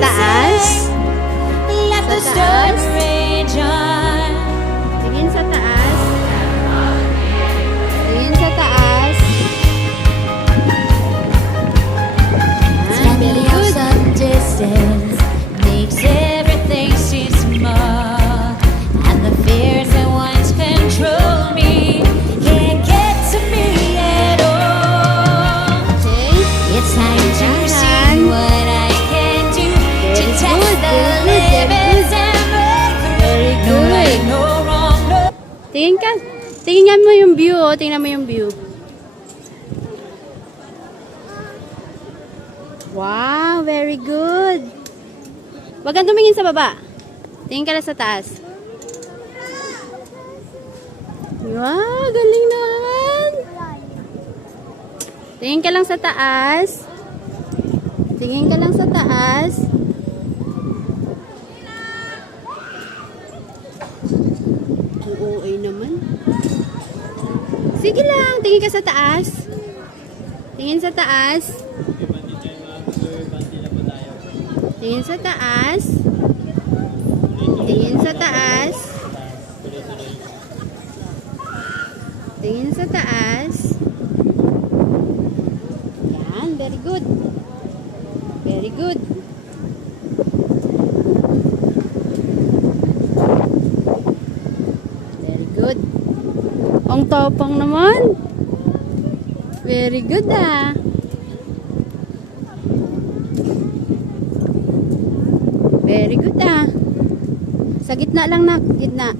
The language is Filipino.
taas. Let the Sa storm taas. rage on. Tingin sa taas. Tingin sa taas. Very Standing out good. some distance makes everything seem small, and the fears that once control me can't get to me at all. Okay. It's time to see what I can do to Very test good, the very good, very limits and break Very through. No right, good. no wrong, no. Tingin ka. Tingnan mo yung view, oh. Tingnan mo yung view. Wow, very good. Wag kang tumingin sa baba. Tingin ka lang sa taas. Wow, galing naman. Tingin ka lang sa taas. Tingin ka lang sa taas. Oo, naman. Sige lang, tingin ka sa taas. Tingin sa taas. Tingin sa taas. Tingin sa taas. Tingin sa taas. Yan, very good. Very good. Very good. Ang tapang naman. Very good ah. Very good ah. Sa gitna lang na, gitna.